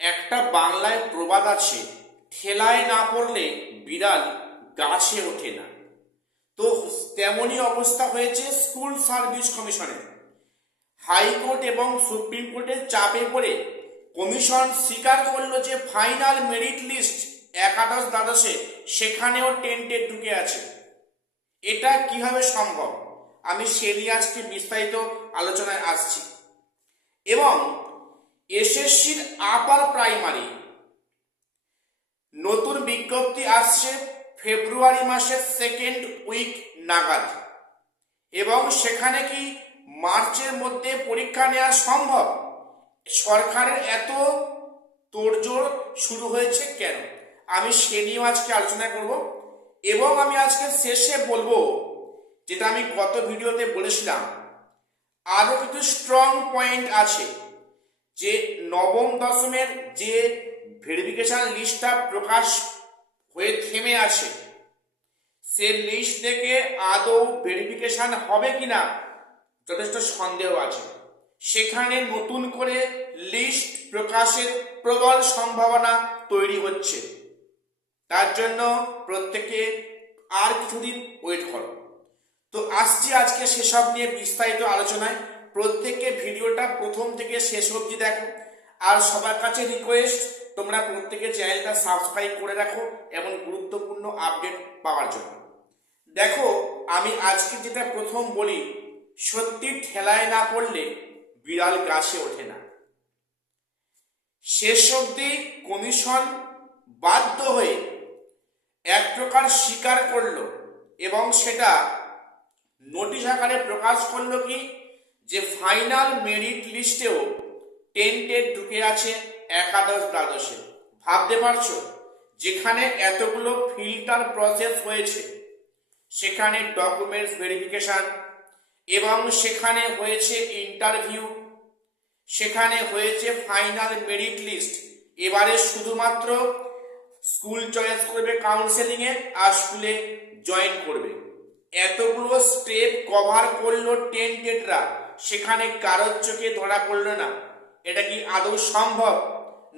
একটা বাংলায় প্রবাদ আছে, ঠেলায় না পড়লে বিড়াল গাছে ওঠে না। তো তেমনই অবস্থা হয়েছে স্কুল সার্ভিস কমিশনের। হাইকোর্ট এবং সুপ্রিম কোর্টের চাপে পড়ে কমিশন স্বীকার করলো যে ফাইনাল মেরিট লিস্ট একাদশ দ্বাদশে সেখানেও টেন্টেড ঢুকে আছে। এটা কিভাবে সম্ভব, আমি সে নিয়ে আজকে বিস্তারিত আলোচনায় আসছি। এবং এসএসসির আপার প্রাইমারি নতুন বিজ্ঞপ্তি আসছে ফেব্রুয়ারি মাসের সেকেন্ড উইক নাগাদ, এবং সেখানে কি মার্চের মধ্যে পরীক্ষা নেওয়া সম্ভব? সরকারের এত তোড়জোড় শুরু হয়েছে কেন, আমি সে নিয়েও আজকে আলোচনা করব। এবং আমি আজকে শেষে বলবো, যেটা আমি গত ভিডিওতে বলেছিলাম, আরও কিছু স্ট্রং পয়েন্ট আছে যে নবম দশমের যে ভেরিফিকেশন লিস্টটা প্রকাশ হয়ে থেমে আছে, সে লিস্ট থেকে আদৌ ভেরিফিকেশন হবে কিনা যথেষ্ট সন্দেহ আছে। সেখানে নতুন করে লিস্ট প্রকাশের প্রবল সম্ভাবনা তৈরি হচ্ছে। তার জন্য প্রত্যেকে আর কিছুদিন ওয়েট করো। তো আসছি আজকে সেসব নিয়ে বিস্তারিত আলোচনায়। প্রত্যেককে ভিডিওটা প্রথম থেকে শেষ অবধি দেখো। আর সবার কাছে রিকোয়েস্ট, তোমরা প্রত্যেকে চ্যানেলটা সাবস্ক্রাইব করে রাখো এমন গুরুত্বপূর্ণ আপডেট পাওয়ার জন্য। দেখো, আমি আজকে যেটা প্রথম বলি, সত্যি ঠেলায় না পড়লে বিড়াল গাছে ওঠে না। শেষ অবধি কমিশন বাধ্য হয়ে এক প্রকার স্বীকার করলো, এবং সেটা নোটিশ আকারে প্রকাশ করলো কি, যে ফাইনাল মেরিট লিস্টেও টেন্টেড ঢুকে আছে একাদশ দ্বাদশে। ভাবতে পারছো, যেখানে এতগুলো ফিল্টার প্রসেস হয়েছে, সেখানে ডকুমেন্টস ভেরিফিকেশন, এবং সেখানে হয়েছে ইন্টারভিউ, সেখানে হয়েছে ফাইনাল মেরিট লিস্ট। এবারে শুধুমাত্র স্কুল চয়েস করবে কাউন্সেলিংয়ে আর স্কুলে জয়েন করবে। এতগুলো স্টেপ কভার করলো টেন্টেডরা, সেখানে কারোর চোখে ধরা পড়লো না। এটা কি আদৌ সম্ভব,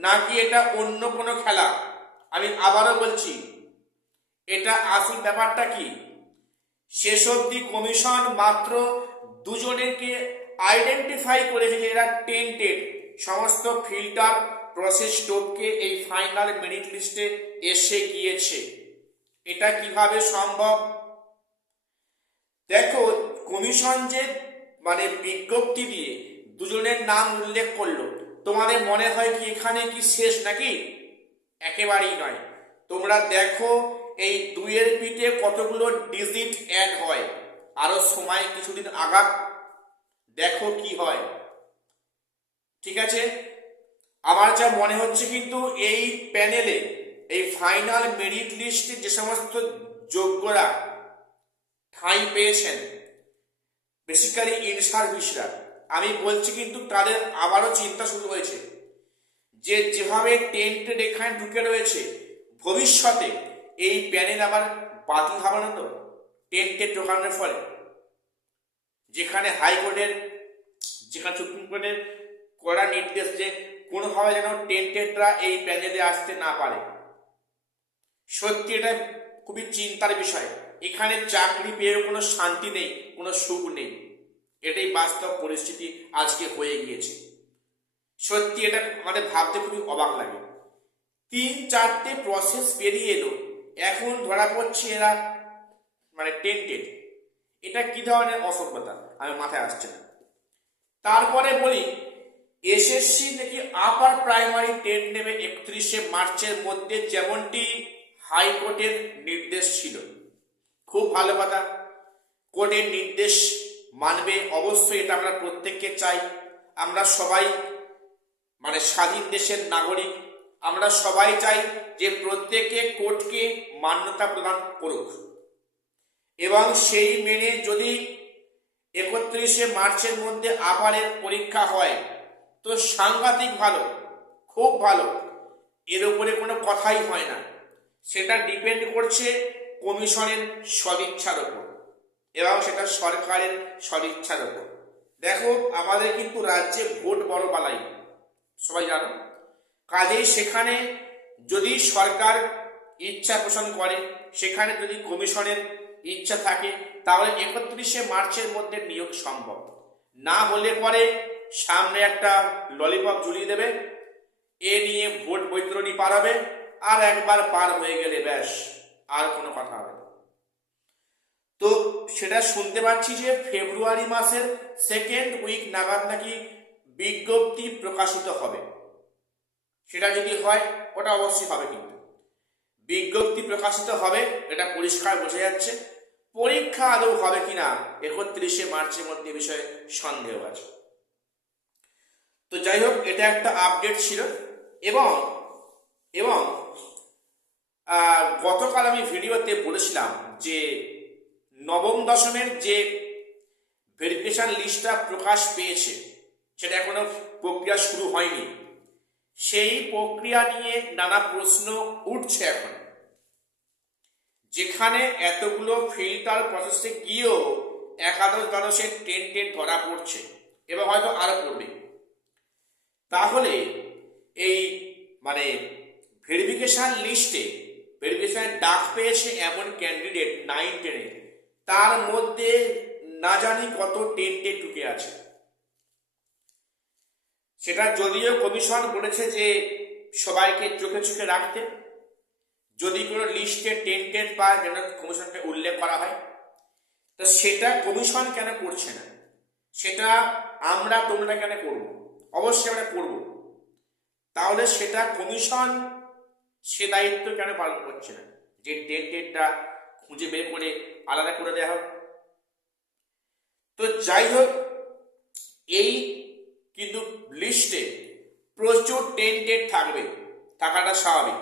নাকি এটা অন্য কোনো খেলা? আমি আবারও বলছি, এটা আসল ব্যাপারটা কি? শেষ অবধি কমিশন মাত্র দুজনেরকে আইডেন্টিফাই করেছে যে এরা টেন্টেড। সমস্ত ফিল্টার প্রসেস টপকে এই ফাইনাল মেরিট লিস্টে এসে গিয়েছে। এটা কিভাবে সম্ভব? দেখো, কমিশন যে বিজ্ঞপ্তি দিয়ে দুজনের নাম উল্লেখ করলো, তোমাদের মনে হয় কি এখানে কি শেষ নাকি? একেবারেই নয়। তোমরা দেখো, এই দুইয়ের পিঠে কতগুলো ডিজিট অ্যাড হয়। আরো সময় কিছুদিন আগাক, দেখো কি হয়। ঠিক আছে, আমার যা মনে হচ্ছে, কিন্তু এই প্যানেলে এই ফাইনাল মেরিট লিস্টে যে সমস্ত যোগ্যরা ঠাঁই পেয়েছেন, বেসিক্যালি ইন সার্ভিসরা, আমি বলছি কিন্তু তাদের আবারও চিন্তা শুরু হয়েছে যে যেভাবে টেন্টেড এখানে ঢুকে রয়েছে, ভবিষ্যতে এই প্যানেল আবার বাতিল হবে না তো টেন্টেড ঢোকানোর ফলে? যেখানে হাইকোর্টের, যেখানে সুপ্রিম কোর্টের কড়া নির্দেশ যে কোনোভাবে যেন টেন্টেডরা এই প্যানেলে আসতে না পারে। সত্যি এটা খুবই চিন্তার বিষয়। এখানে চাকরি পেয়ে কোনো শান্তি নেই, কোনো সুখ নেই। এটাই বাস্তব পরিস্থিতি আজকে হয়ে গিয়েছে। সত্যি এটা আমাদের ভাবতে খুবই অবাক লাগে। 3-4টে প্রসেস পেরিয়ে এলো, এখন ধরা পড়ছে এরা টেন্টেড। এটা কি ধরনের অসভ্যতা, আমি মাথায় আসছে না। তারপরে বলি, এসএসসি নাকি আপার প্রাইমারি টেট নেবে 31শে মার্চের মধ্যে, যেমনটি হাইকোর্টের নির্দেশ ছিল। খুব ভালো কথা, কোর্টের নির্দেশ মানবে অবশ্যই, এটা আমরা প্রত্যেককে চাই। আমরা সবাই স্বাধীন দেশের নাগরিক, আমরা সবাই চাই যে প্রত্যেকে কোর্টকে মান্যতা প্রদান করুক, এবং সেই মেনে যদি 31শে মার্চের মধ্যে আপারের পরীক্ষা হয় তো সাংঘাতিক ভালো, খুব ভালো। এর উপরে কোনো কথাই হয় না। সেটা ডিপেন্ড করছে কমিশনের সদিচ্ছার উপর, এবং সেটা সরকারের সদিচ্ছার উপর। দেখো, আমাদের কিন্তু রাজ্যে ভোট বড় বালাই, সবাই জানো। কাজেই সেখানে যদি সরকার ইচ্ছা পোষণ করে, সেখানে যদি কমিশনের ইচ্ছা থাকে, তাহলে 31শে মার্চের মধ্যে নিয়োগ সম্ভব। না হলে পরে সামনে একটা ললিপপ ঝুলিয়ে দেবে, এ নিয়ে ভোট বৈতরণী পার হবে, আর একবার পার হয়ে গেলে ব্যাস আর কোনো কথা হবে না। তো সেটা শুনতে পাচ্ছি যে ফেব্রুয়ারি মাসের সেকেন্ড উইক নাগাদ নাকি বিজ্ঞপ্তি প্রকাশিত হবে। সেটা যদি হয় ওটা অবশ্যই হবে, কিন্তু বিজ্ঞপ্তি প্রকাশিত হবে এটা পরিষ্কার বোঝা যাচ্ছে। পরীক্ষা আদৌ হবে কিনা 31শে মার্চের মধ্যে বিষয়ে সন্দেহ আছে। তো যাই হোক, এটা একটা আপডেট ছিল। এবং এবং গতকাল আমি ভিডিওতে বলেছিলাম যে নবম দশমের যে ভেরিফিকেশন লিস্টটা প্রকাশ পেয়েছে, সেটা এখনো প্রক্রিয়া শুরু হয়নি। সেই প্রক্রিয়া নিয়ে নানা প্রশ্ন উঠছে এখন, যেখানে এতগুলো ফিল্টার প্রসেসে গিয়েও একাদশ দ্বাদশের টেন্টেড ধরা পড়ছে এবং হয়তো আরো পড়বে। তাহলে এই মানে ভেরিফিকেশন লিস্টে ভেরিফিকেশন ডাক পেয়েছে এমন ক্যান্ডিডেট 9-10, তার মধ্যে না জানি কত টেন্টেড ঢুকে আছে। সেটা যদিও কমিশন বলেছে যে সবাইকে চোখে চোখে রাখতে, যদি কোনো লিস্টে টেন্টেড পায় যেন কমিশনকে উল্লেখ করা হয়। তো সেটা কমিশন কেন করছে না, সেটা আমরা তোমরা কেন করব? অবশ্যই আমরা করব। তাহলে সেটা কমিশন সে দায়িত্ব কেন পালন করছে না যে টেন্টেডটা খুঁজে বের করে আলাদা করে দেওয়া হোক? তো যাই হোক, এই কিন্তু লিস্টে প্রচুর টেন্টেড থাকবে, থাকাটা স্বাভাবিক।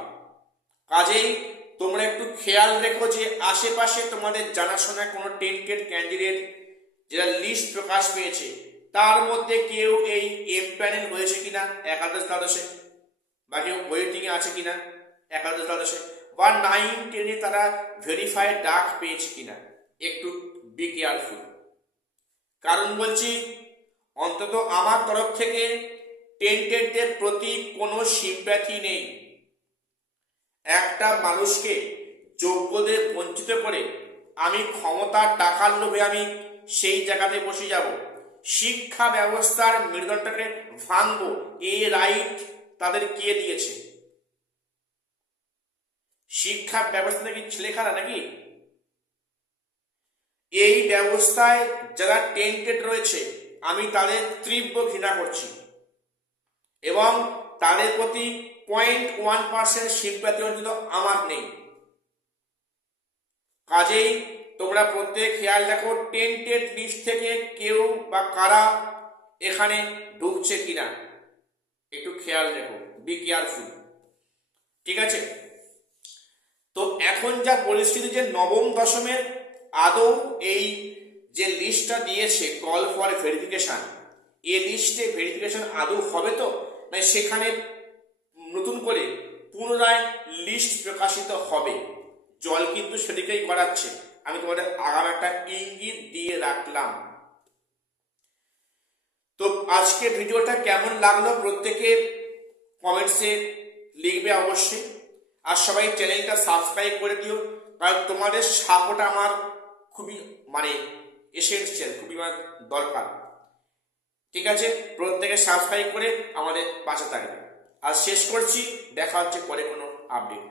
কাজেই তোমরা একটু খেয়াল রেখো যে আশেপাশে তোমাদের জানাশোনা কোনো টেন্টেড ক্যান্ডিডেট যারা লিস্ট প্রকাশ পেয়েছে তার মধ্যে কেউ এই এম প্যানেল হয়েছে কিনা একাদশ দ্বাদশে, বা কেউ ওয়েটিং এ আছে কিনা একাদশ দ্বাদশে, বা 9-10 তারা ভেরিফাইড ডাক পেয়েছে কিনা, একটু বি কেয়ারফুল। কারণ বলছি, অন্তত আমার তরফ থেকে টেন্টেডদের প্রতি কোনো সিম্প্যাথি নেই। একটা মানুষকে যোগ্যদের বঞ্চিত করে আমি ক্ষমতার টাকার লোভে আমি সেই জায়গাতে বসে যাব, শিক্ষা ব্যবস্থার মেরুদণ্ডটাকে ভাঙবো, এই রাইট তাদের কে দিয়েছে? শিক্ষা ব্যবস্থা নাকি ছেলেখানা নাকি? এই ব্যবস্থায় যারা টেন্টেড রয়েছে আমি তাদের তীব্র ঘৃণা করছি এবং তাদের প্রতি 0.1% সিম্প্যাথি অন্তত আমার নেই। কাজেই তোমরা প্রত্যেক খেয়াল রাখো টেন্টেড লিস্ট থেকে কেউ বা কারা এখানে ঢুকছে কিনা, একটু খেয়াল রেখো, বি কেয়ারফুল। ঠিক আছে? তো এখন যা পরিস্থিতি যে নবম দশমের আদৌ এই যে লিস্টটা দিয়েছে কল ফর ভেরিফিকেশন, এই লিস্টে ভেরিফিকেশন আদৌ হবে তো, না সেখানে নতুন করে পুনরায় লিস্ট প্রকাশিত হবে? জল কিন্তু সেদিকেই গড়াচ্ছে, আমি তোমাদের আগাম একটা ইঙ্গিত দিয়ে রাখলাম। তো আজকে ভিডিওটা কেমন লাগলো প্রত্যেকে কমেন্টসে লিখবে অবশ্যই, আর সবাই চ্যানেলটা সাবস্ক্রাইব করে দিও, কারণ তোমাদের সাপোর্ট আমার খুবই এসেনশিয়াল, খুবই দরকার। ঠিক আছে, প্রত্যেকে সাবস্ক্রাইব করে আমাদের পাশে থাকবে। আর শেষ করছি, দেখা হচ্ছে পরে কোনো আপডেট।